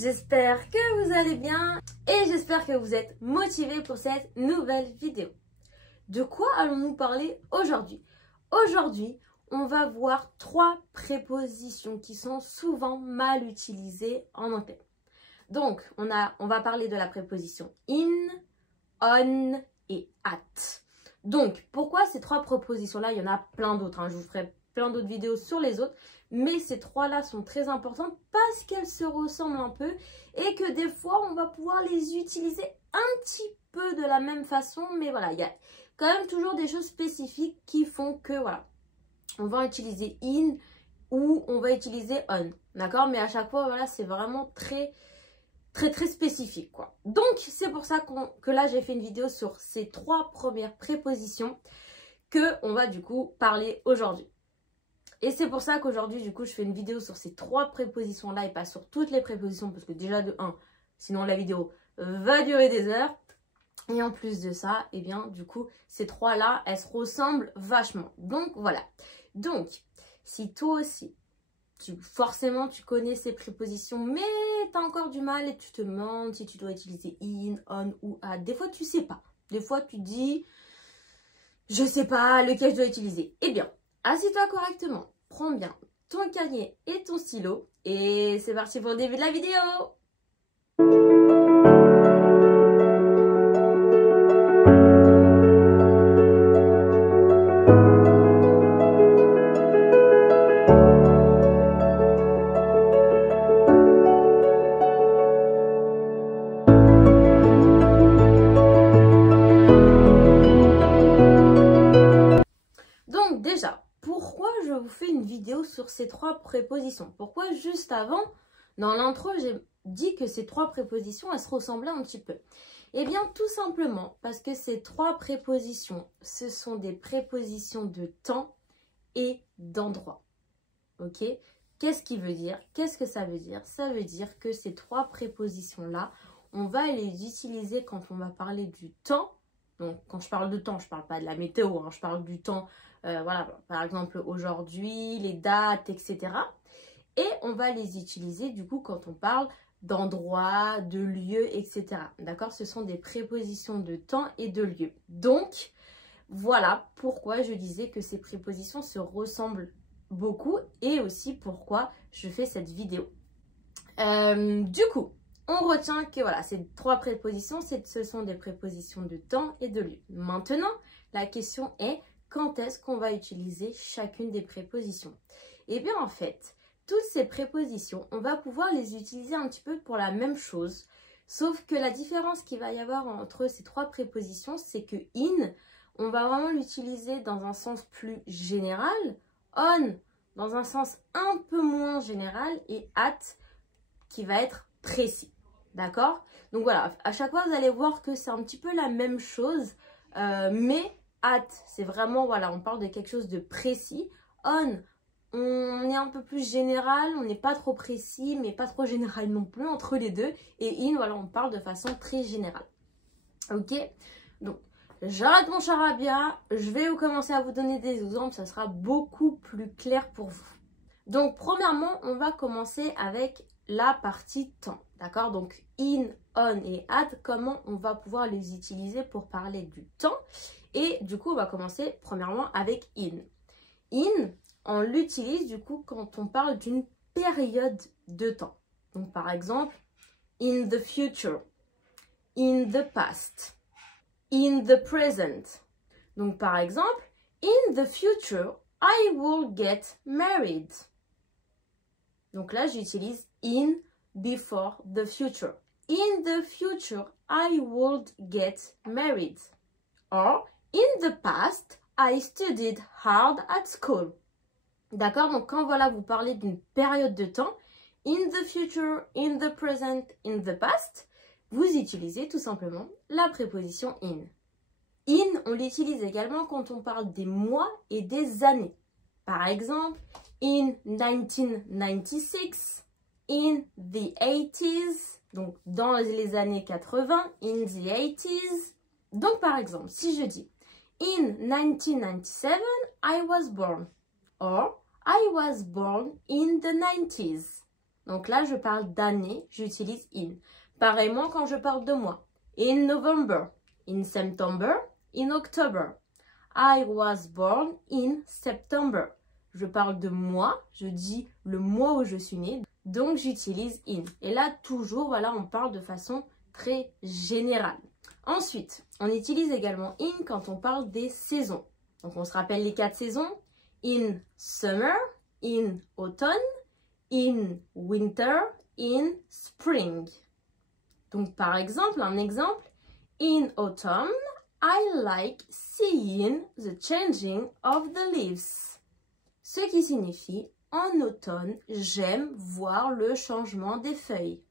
j'espère que vous allez bien et j'espère que vous êtes motivés pour cette nouvelle vidéo. De quoi allons-nous parler aujourd'hui? Aujourd'hui, on va voir 3 prépositions qui sont souvent mal utilisées en anglais. Donc, on va parler de la préposition in, on et at. Donc, pourquoi ces 3 prépositions-là? Il y en a plein d'autres, je vous ferai plein d'autres vidéos sur les autres. Mais ces 3-là sont très importantes parce qu'elles se ressemblent un peu et que des fois, on va pouvoir les utiliser un petit peu de la même façon. Mais voilà, il y a quand même toujours des choses spécifiques qui font que, voilà, on va utiliser in ou on va utiliser on. D'accord? Mais à chaque fois, voilà, c'est vraiment très spécifique, quoi. Donc, c'est pour ça que là, j'ai fait une vidéo sur ces 3 premières prépositions qu'on va du coup parler aujourd'hui. Et c'est pour ça qu'aujourd'hui, du coup, je fais une vidéo sur ces 3 prépositions-là et pas sur toutes les prépositions. Parce que déjà, de 1, sinon la vidéo va durer des heures. Et en plus de ça, eh bien, du coup, ces 3-là, elles se ressemblent vachement. Donc, voilà. Donc, si toi aussi, forcément, tu connais ces prépositions, mais tu as encore du mal et tu te demandes si tu dois utiliser in, on ou at. Des fois, tu sais pas. Des fois, tu dis, je sais pas lequel je dois utiliser. Eh bien, assis-toi correctement, prends bien ton cahier et ton stylo et c'est parti pour le début de la vidéo. Donc déjà, pourquoi je vous fais une vidéo sur ces 3 prépositions? Pourquoi juste avant, dans l'intro, j'ai dit que ces 3 prépositions, elles se ressemblaient un petit peu? Eh bien, tout simplement parce que ces 3 prépositions, ce sont des prépositions de temps et d'endroit. Ok? Qu'est-ce qui veut dire? Qu'est-ce que ça veut dire? Ça veut dire que ces 3 prépositions-là, on va les utiliser quand on va parler du temps. Donc, quand je parle de temps, je ne parle pas de la météo, je parle du temps, voilà, par exemple, aujourd'hui, les dates, etc. Et on va les utiliser, du coup, quand on parle d'endroit, de lieu, etc. D'accord? Ce sont des prépositions de temps et de lieu. Donc, voilà pourquoi je disais que ces prépositions se ressemblent beaucoup et aussi pourquoi je fais cette vidéo. Du coup, on retient que voilà, ces 3 prépositions, ce sont des prépositions de temps et de lieu. Maintenant, la question est, quand est-ce qu'on va utiliser chacune des prépositions? Eh bien, en fait, toutes ces prépositions, on va pouvoir les utiliser un petit peu pour la même chose. Sauf que la différence qu'il va y avoir entre ces 3 prépositions, c'est que in, on va vraiment l'utiliser dans un sens plus général, on dans un sens un peu moins général et at qui va être précis. D'accord? Donc voilà, à chaque fois, vous allez voir que c'est un petit peu la même chose, mais at, c'est vraiment, voilà, on parle de quelque chose de précis. On est un peu plus général, on n'est pas trop précis, mais pas trop général non plus, entre les deux. Et in, voilà, on parle de façon très générale. Ok? Donc, j'arrête mon charabia, je vais commencer à vous donner des exemples, ça sera beaucoup plus clair pour vous. Donc, premièrement, on va commencer avec la partie temps, d'accord? Donc, in, on et at, comment on va pouvoir les utiliser pour parler du temps? Et du coup, on va commencer premièrement avec in. In, on l'utilise du coup quand on parle d'une période de temps. Donc, par exemple, in the future, in the past, in the present. Donc, par exemple, in the future, I will get married. Donc là, j'utilise in before the future. In the future, I would get married. Or, in the past, I studied hard at school. D'accord? Donc, quand voilà, vous parlez d'une période de temps, in the future, in the present, in the past, vous utilisez tout simplement la préposition in. In, on l'utilise également quand on parle des mois et des années. Par exemple, in 1996, in the 80s, donc dans les années 80, in the 80s. Donc par exemple, si je dis in 1997, I was born, or I was born in the 90s. Donc là, je parle d'année, j'utilise in. Pareillement quand je parle de mois. In November, in September, in October. I was born in September. Je parle de mois, je dis le mois où je suis née, donc j'utilise in. Et là, toujours, voilà, on parle de façon très générale. Ensuite, on utilise également in quand on parle des saisons. Donc, on se rappelle les 4 saisons. In summer, in autumn, in winter, in spring. Donc, par exemple, un exemple. In autumn, I like seeing the changing of the leaves. Ce qui signifie, en automne, j'aime voir le changement des feuilles.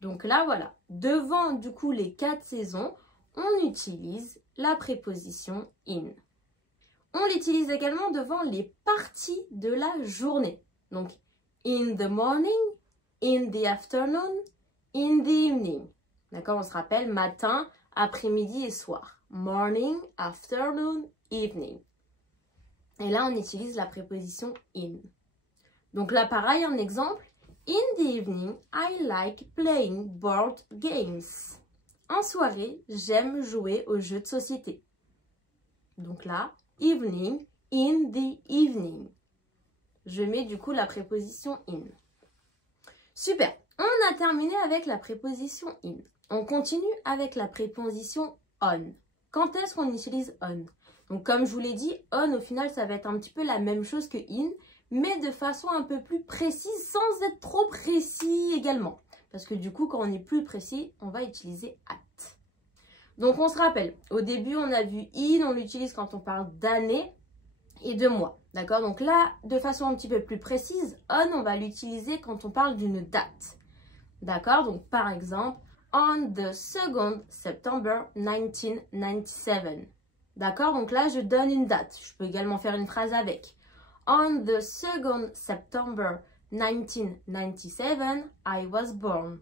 Donc là, voilà. Devant, du coup, les 4 saisons, on utilise la préposition in. On l'utilise également devant les parties de la journée. Donc, in the morning, in the afternoon, in the evening. D'accord, on se rappelle matin, après-midi et soir. Morning, afternoon, evening. Et là, on utilise la préposition in. Donc là, pareil, un exemple. In the evening, I like playing board games. En soirée, j'aime jouer aux jeux de société. Donc là, evening, in the evening. Je mets du coup la préposition in. Super, on a terminé avec la préposition in. On continue avec la préposition on. Quand est-ce qu'on utilise on? Donc comme je vous l'ai dit, on au final ça va être un petit peu la même chose que in, mais de façon un peu plus précise sans être trop précis également. Parce que du coup quand on est plus précis, on va utiliser at. Donc on se rappelle, au début on a vu in, on l'utilise quand on parle d'année et de mois. D'accord? Donc là, de façon un petit peu plus précise, on va l'utiliser quand on parle d'une date. D'accord? Donc par exemple, on the 2nd September 1997. D'accord? Donc là, je donne une date. Je peux également faire une phrase avec. On the 2nd September 1997, I was born.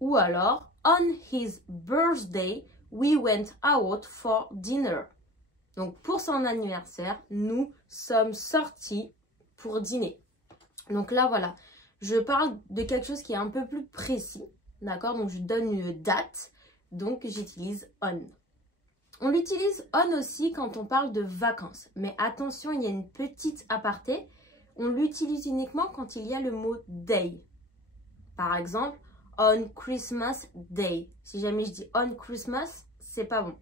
Ou alors, on his birthday, we went out for dinner. Donc, pour son anniversaire, nous sommes sortis pour dîner. Donc là, voilà. Je parle de quelque chose qui est un peu plus précis. D'accord? Donc, je donne une date. Donc, j'utilise on. On l'utilise on aussi quand on parle de vacances. Mais attention, il y a une petite aparté. On l'utilise uniquement quand il y a le mot day. Par exemple, on Christmas Day. Si jamais je dis on Christmas, c'est pas bon.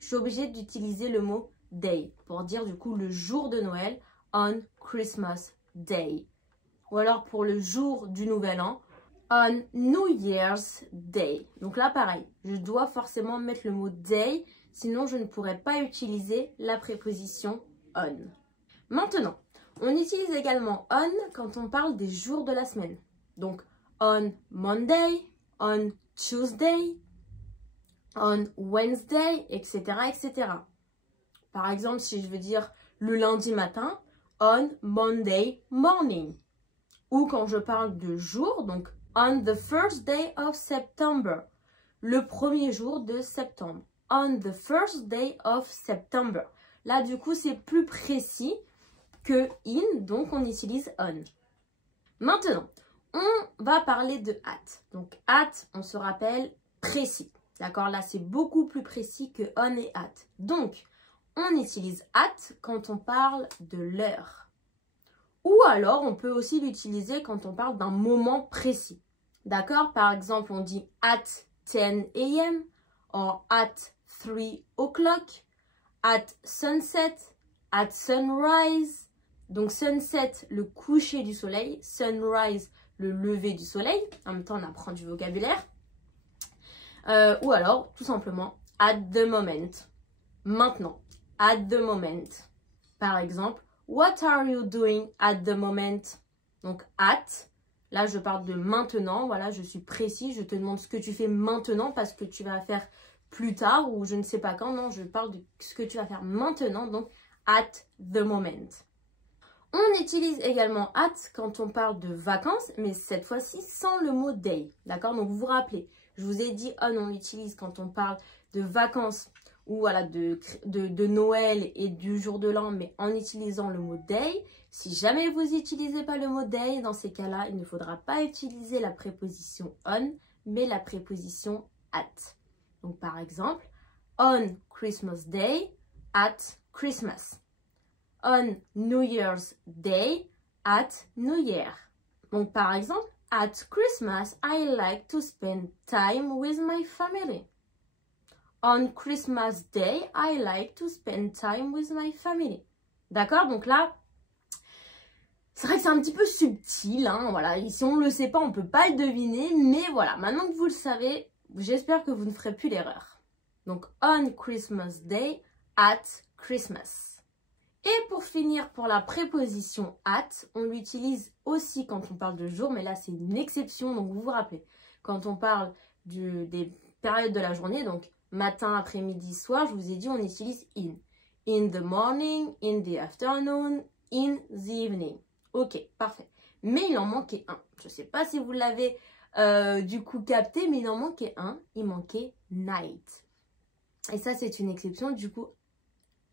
Je suis obligée d'utiliser le mot day pour dire du coup le jour de Noël, on Christmas Day. Ou alors pour le jour du Nouvel An, on New Year's Day. Donc là, pareil, je dois forcément mettre le mot day, sinon je ne pourrais pas utiliser la préposition on. Maintenant, on utilise également on quand on parle des jours de la semaine. Donc, on Monday, on Tuesday, on Wednesday, etc., etc. Par exemple, si je veux dire le lundi matin, on Monday morning. Ou quand je parle de jour, donc on the first day of September. Le premier jour de septembre. On the first day of September. Là, du coup, c'est plus précis que in, donc on utilise on. Maintenant, on va parler de at. Donc, at, on se rappelle, précis. D'accord? Là, c'est beaucoup plus précis que on et at. Donc, on utilise at quand on parle de l'heure. Ou alors, on peut aussi l'utiliser quand on parle d'un moment précis. D'accord? Par exemple, on dit at 10 a.m. or at 3 o'clock, at sunset, at sunrise. Donc, sunset, le coucher du soleil. Sunrise, le lever du soleil. En même temps, on apprend du vocabulaire. Ou alors, tout simplement, at the moment. Maintenant. At the moment. Par exemple, what are you doing at the moment? Donc, at. Là, je parle de maintenant. Voilà, je suis précis. Je te demande ce que tu fais maintenant parce que tu vas faire plus tard ou je ne sais pas quand. Non, je parle de ce que tu vas faire maintenant. Donc, at the moment. On utilise également at quand on parle de vacances, mais cette fois-ci sans le mot day. D'accord? Donc, vous vous rappelez, je vous ai dit on l'utilise quand on parle de vacances ou voilà, de Noël et du jour de l'an, mais en utilisant le mot day. Si jamais vous n'utilisez pas le mot day, dans ces cas-là, il ne faudra pas utiliser la préposition on, mais la préposition at. Donc par exemple, on Christmas Day, at Christmas. On New Year's Day, at New Year. Donc par exemple, at Christmas, I like to spend time with my family. On Christmas Day, I like to spend time with my family. D'accord? Donc là, c'est vrai que c'est un petit peu subtil, hein, voilà. Et si on ne le sait pas, on ne peut pas le deviner. Mais voilà, maintenant que vous le savez, j'espère que vous ne ferez plus l'erreur. Donc, on Christmas Day, at Christmas. Et pour finir, pour la préposition at, on l'utilise aussi quand on parle de jour, mais là, c'est une exception. Donc, vous vous rappelez, quand on parle des périodes de la journée, donc matin, après-midi, soir, je vous ai dit, on utilise in. In the morning, in the afternoon, in the evening. Ok, parfait. Mais il en manquait un. Je ne sais pas si vous l'avez du coup capté, mais il en manquait un. Il manquait night. Et ça, c'est une exception. Du coup,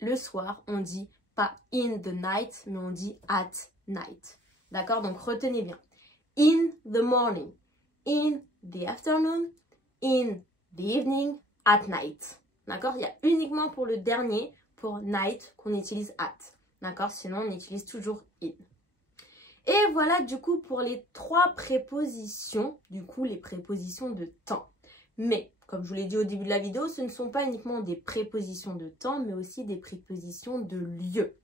le soir, on dit pas in the night, mais on dit at night. D'accord? Donc, retenez bien. In the morning, in the afternoon, in the evening, at night. D'accord? Il y a uniquement pour le dernier, pour night, qu'on utilise at. D'accord? Sinon, on utilise toujours in. Et voilà du coup pour les trois prépositions, du coup les prépositions de temps. Mais comme je vous l'ai dit au début de la vidéo, ce ne sont pas uniquement des prépositions de temps, mais aussi des prépositions de lieu.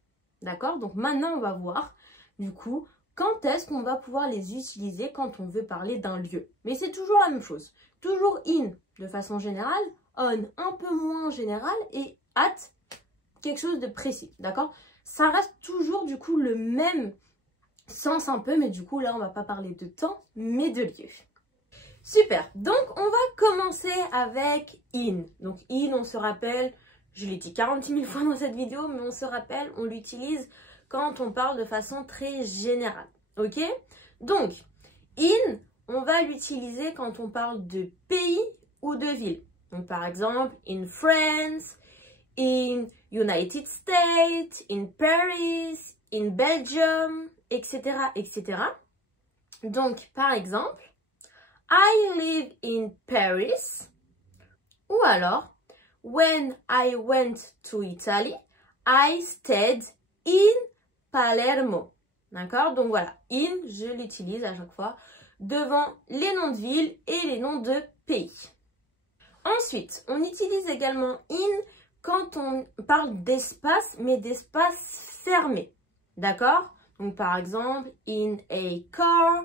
D'accord? Donc maintenant on va voir du coup quand est-ce qu'on va pouvoir les utiliser quand on veut parler d'un lieu. Mais c'est toujours la même chose. Toujours in de façon générale, on un peu moins général et at quelque chose de précis. D'accord? Ça reste toujours du coup le même sens un peu, mais du coup là on va pas parler de temps mais de lieu. Super, donc on va commencer avec in. Donc in, on se rappelle, je l'ai dit 46 000 fois dans cette vidéo, mais on se rappelle, on l'utilise quand on parle de façon très générale. Ok? Donc in, on va l'utiliser quand on parle de pays ou de ville. Donc par exemple in France, in United States, in Paris, in Belgium, etc., etc. Donc, par exemple, I live in Paris. Ou alors, when I went to Italy, I stayed in Palermo. D'accord? Donc voilà, in, je l'utilise à chaque fois devant les noms de villes et les noms de pays. Ensuite, on utilise également in quand on parle d'espace, mais d'espace fermé. D'accord? Donc, par exemple, in a car.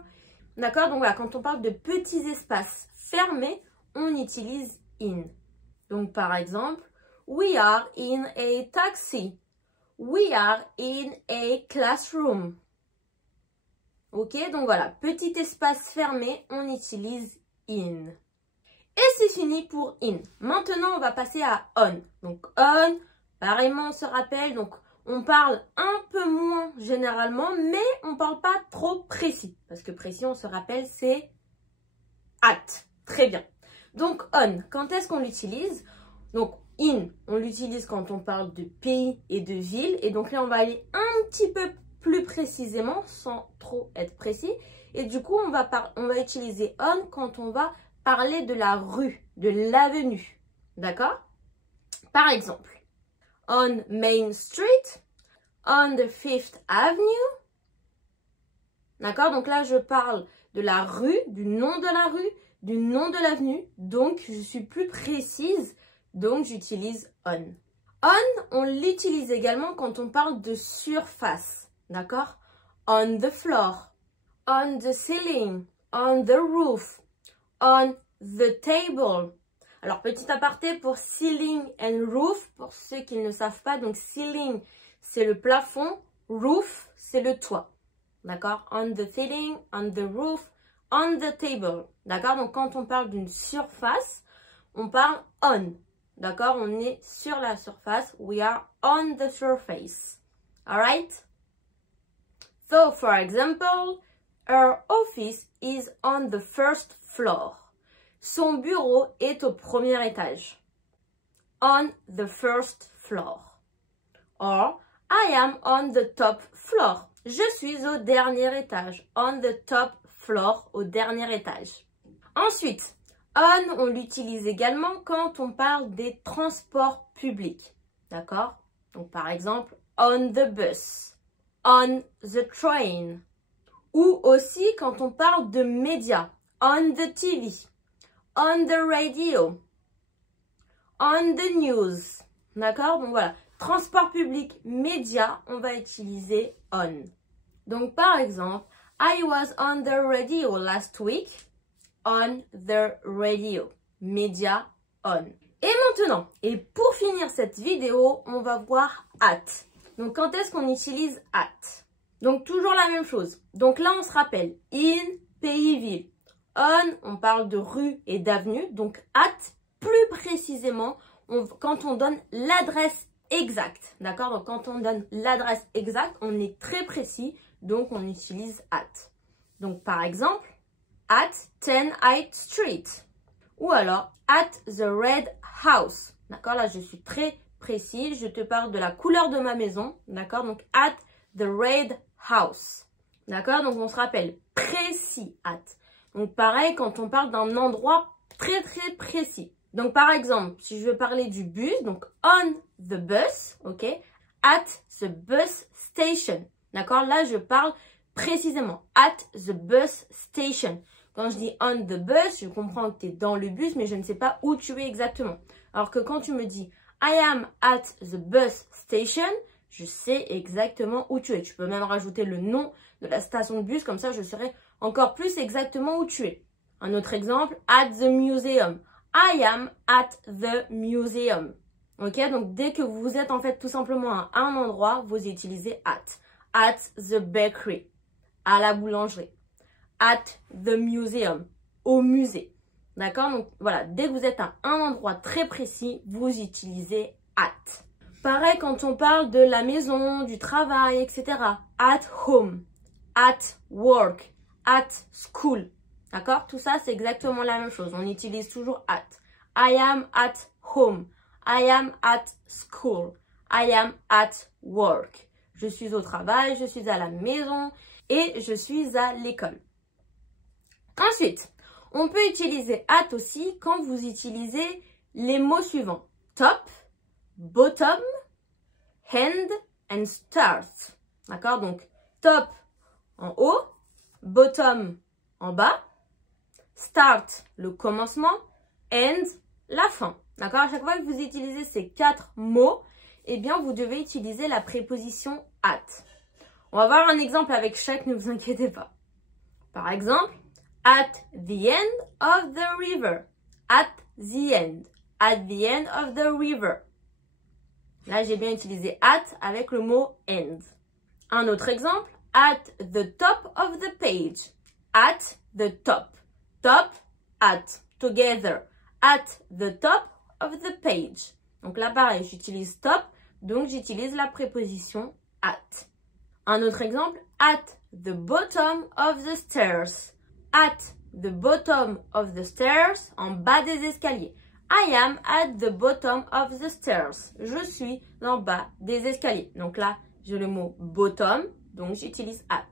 D'accord? Donc, voilà, quand on parle de petits espaces fermés, on utilise in. Donc, par exemple, we are in a taxi. We are in a classroom. Ok? Donc, voilà, petit espace fermé, on utilise in. Et c'est fini pour in. Maintenant, on va passer à on. Donc, on, pareillement, on se rappelle, donc, on parle un peu moins généralement, mais on ne parle pas trop précis. Parce que précis, on se rappelle, c'est at. Très bien. Donc, on, quand est-ce qu'on l'utilise? Donc, in, on l'utilise quand on parle de pays et de ville. Et donc là, on va aller un petit peu plus précisément, sans trop être précis. Et du coup, on va utiliser on quand on va parler de la rue, de l'avenue. D'accord? Par exemple, on Main Street, on the Fifth Avenue. D'accord? Donc là, je parle de la rue, du nom de la rue, du nom de l'avenue. Donc, je suis plus précise. Donc, j'utilise on. On l'utilise également quand on parle de surface. D'accord? On the floor, on the ceiling, on the roof, on the table. Alors, petit aparté pour ceiling and roof, pour ceux qui ne savent pas. Donc, ceiling, c'est le plafond. Roof, c'est le toit. D'accord? On the ceiling, on the roof, on the table. D'accord? Donc, quand on parle d'une surface, on parle on. D'accord? On est sur la surface. We are on the surface. Alright? So, for example, her office is on the first floor. Son bureau est au premier étage. on the first floor. Or, I am on the top floor. Je suis au dernier étage. On the top floor, au dernier étage. Ensuite, on l'utilise également quand on parle des transports publics. D'accord? Donc, par exemple, on the bus, on the train. Ou aussi quand on parle de médias, on the TV, on the radio, on the news. D'accord? Donc voilà, transport public, médias, on va utiliser on. Donc par exemple, I was on the radio last week. On the radio. Média on. Et maintenant, et pour finir cette vidéo, on va voir at. Donc quand est-ce qu'on utilise at? Donc toujours la même chose. Donc là, on se rappelle in, pays, ville. On parle de rue et d'avenue. Donc at, plus précisément, quand on donne l'adresse exacte. D'accord? Donc quand on donne l'adresse exacte, on est très précis. Donc on utilise at. Donc par exemple, at 10th Street. Ou alors, at the red house. D'accord? Là, je suis très précis. Je te parle de la couleur de ma maison. D'accord? Donc, at the red house. D'accord? Donc, on se rappelle précis at. Donc, pareil, quand on parle d'un endroit très, très précis. Donc, par exemple, si je veux parler du bus, donc, on the bus, ok? At the bus station. D'accord? Là, je parle précisément. At the bus station. Quand je dis on the bus, je comprends que tu es dans le bus, mais je ne sais pas où tu es exactement. Alors que quand tu me dis I am at the bus station, je sais exactement où tu es. Tu peux même rajouter le nom de la station de bus, comme ça je saurai encore plus exactement où tu es. Un autre exemple, at the museum. I am at the museum. Ok, donc dès que vous êtes en fait tout simplement à un endroit, vous utilisez at. At the bakery, à la boulangerie. At the museum, au musée. D'accord? Donc voilà, dès que vous êtes à un endroit très précis, vous utilisez at. Pareil quand on parle de la maison, du travail, etc. At home, at work, at school. D'accord? Tout ça, c'est exactement la même chose. On utilise toujours at. I am at home. I am at school. I am at work. Je suis au travail, je suis à la maison et je suis à l'école. Ensuite, on peut utiliser at aussi quand vous utilisez les mots suivants. Top, bottom, hand and start. D'accord? Donc, top en haut, bottom en bas, start le commencement, end la fin. D'accord? À chaque fois que vous utilisez ces 4 mots, eh bien, vous devez utiliser la préposition at. On va voir un exemple avec chaque, ne vous inquiétez pas. Par exemple, at the end of the river. At the end. At the end of the river. Là, j'ai bien utilisé at avec le mot end. Un autre exemple, at the top of the page. At the top. Top, at. Together. At the top of the page. Donc là, pareil, j'utilise top, donc j'utilise la préposition at. Un autre exemple, at the bottom of the stairs. At the bottom of the stairs, en bas des escaliers. I am at the bottom of the stairs. Je suis en bas des escaliers. Donc là, j'ai le mot bottom, donc j'utilise at.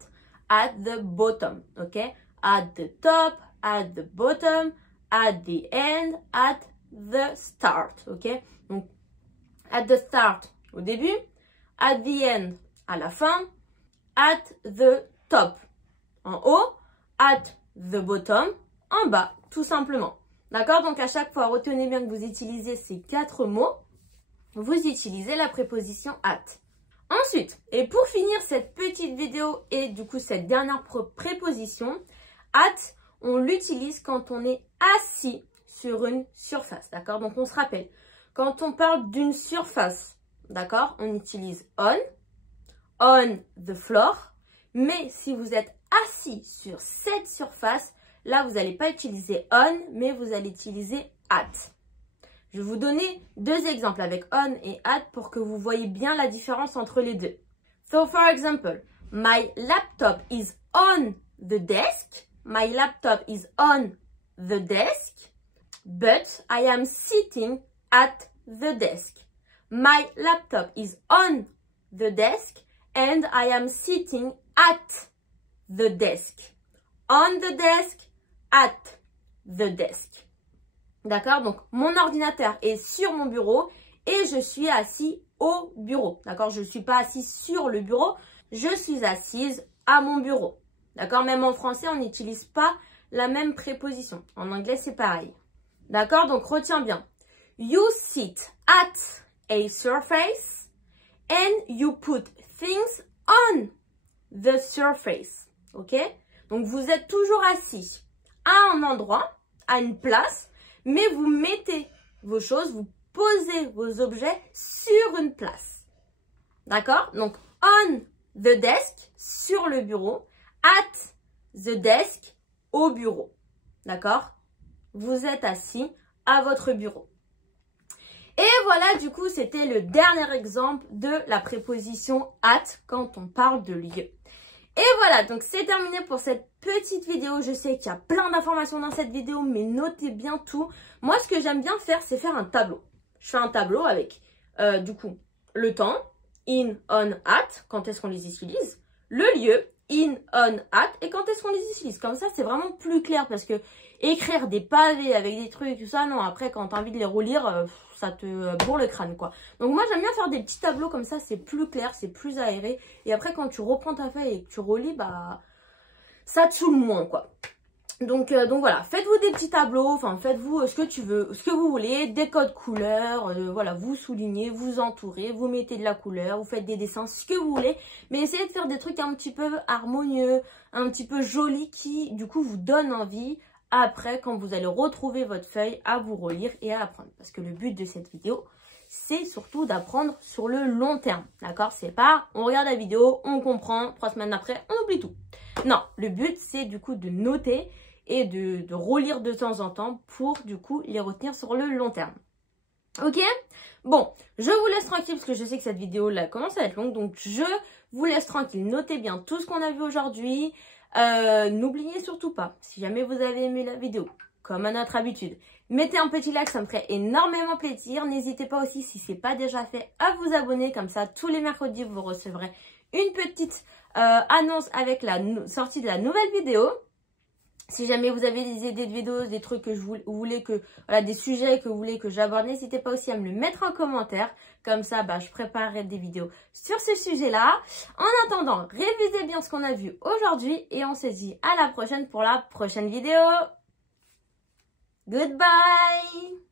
At the bottom, ok? At the top, at the bottom, at the end, at the start, ok? Donc, at the start, au début. At the end, à la fin. At the top, en haut. At the bottom, en bas, tout simplement. D'accord? Donc, à chaque fois, retenez bien que vous utilisez ces 4 mots. Vous utilisez la préposition at. Ensuite, et pour finir cette petite vidéo et du coup cette dernière préposition, at, on l'utilise quand on est assis sur une surface. D'accord? Donc, on se rappelle, quand on parle d'une surface, d'accord, on utilise on the floor. Mais si vous êtes assis sur cette surface, là, vous n'allez pas utiliser on, mais vous allez utiliser at. Je vais vous donner 2 exemples avec on et at pour que vous voyez bien la différence entre les deux. So, for example, my laptop is on the desk. My laptop is on the desk, but I am sitting at the desk. My laptop is on the desk and I am sitting at the desk. On the desk, at the desk. D'accord? Donc, mon ordinateur est sur mon bureau et je suis assis au bureau. D'accord? Je ne suis pas assise sur le bureau, je suis assise à mon bureau. D'accord? Même en français, on n'utilise pas la même préposition. En anglais, c'est pareil. D'accord? Donc, retiens bien. You sit at a surface and you put things on the surface. Ok? Donc, vous êtes toujours assis à un endroit, à une place, mais vous mettez vos choses, vous posez vos objets sur une place. D'accord? Donc, on the desk, sur le bureau, at the desk, au bureau. D'accord? Vous êtes assis à votre bureau. Et voilà, du coup, c'était le dernier exemple de la préposition at quand on parle de lieu. Et voilà, donc c'est terminé pour cette petite vidéo. Je sais qu'il y a plein d'informations dans cette vidéo, mais notez bien tout. Moi, ce que j'aime bien faire, c'est faire un tableau. Je fais un tableau avec, du coup, le temps, in, on, at, quand est-ce qu'on les utilise, le lieu, in, on, at, et quand est-ce qu'on les utilise. Comme ça, c'est vraiment plus clair parce que écrire des pavés avec des trucs, tout ça, non, après, quand tu as envie de les relire, ça te bourre le crâne, quoi. Donc, moi, j'aime bien faire des petits tableaux comme ça, c'est plus clair, c'est plus aéré. Et après, quand tu reprends ta feuille et que tu relis, bah, ça te saoule moins, quoi. Donc voilà, faites-vous des petits tableaux, enfin, faites-vous ce que tu veux, ce que vous voulez, des codes couleurs, voilà, vous soulignez, vous entourez, vous mettez de la couleur, vous faites des dessins, ce que vous voulez. Mais essayez de faire des trucs un petit peu harmonieux, un petit peu jolis qui, du coup, vous donnent envie après, quand vous allez retrouver votre feuille, à vous relire et à apprendre. Parce que le but de cette vidéo, c'est surtout d'apprendre sur le long terme. D'accord? C'est pas, on regarde la vidéo, on comprend, 3 semaines après, on oublie tout. Non, le but, c'est du coup de noter et de relire de temps en temps pour du coup les retenir sur le long terme. Ok? Bon, je vous laisse tranquille parce que je sais que cette vidéo là commence à être longue. Donc, je vous laisse tranquille. Notez bien tout ce qu'on a vu aujourd'hui. N'oubliez surtout pas, si jamais vous avez aimé la vidéo, comme à notre habitude, mettez un petit like, ça me ferait énormément plaisir. N'hésitez pas aussi, si ce n'est pas déjà fait, à vous abonner. Comme ça, tous les mercredis, vous recevrez une petite annonce avec la sortie de la nouvelle vidéo. Si jamais vous avez des idées de vidéos, des trucs que vous voulez que, voilà, des sujets que vous voulez que j'aborde, n'hésitez pas aussi à me le mettre en commentaire. Comme ça, bah, je préparerai des vidéos sur ce sujet-là. En attendant, révisez bien ce qu'on a vu aujourd'hui et on se dit à la prochaine pour la prochaine vidéo. Goodbye!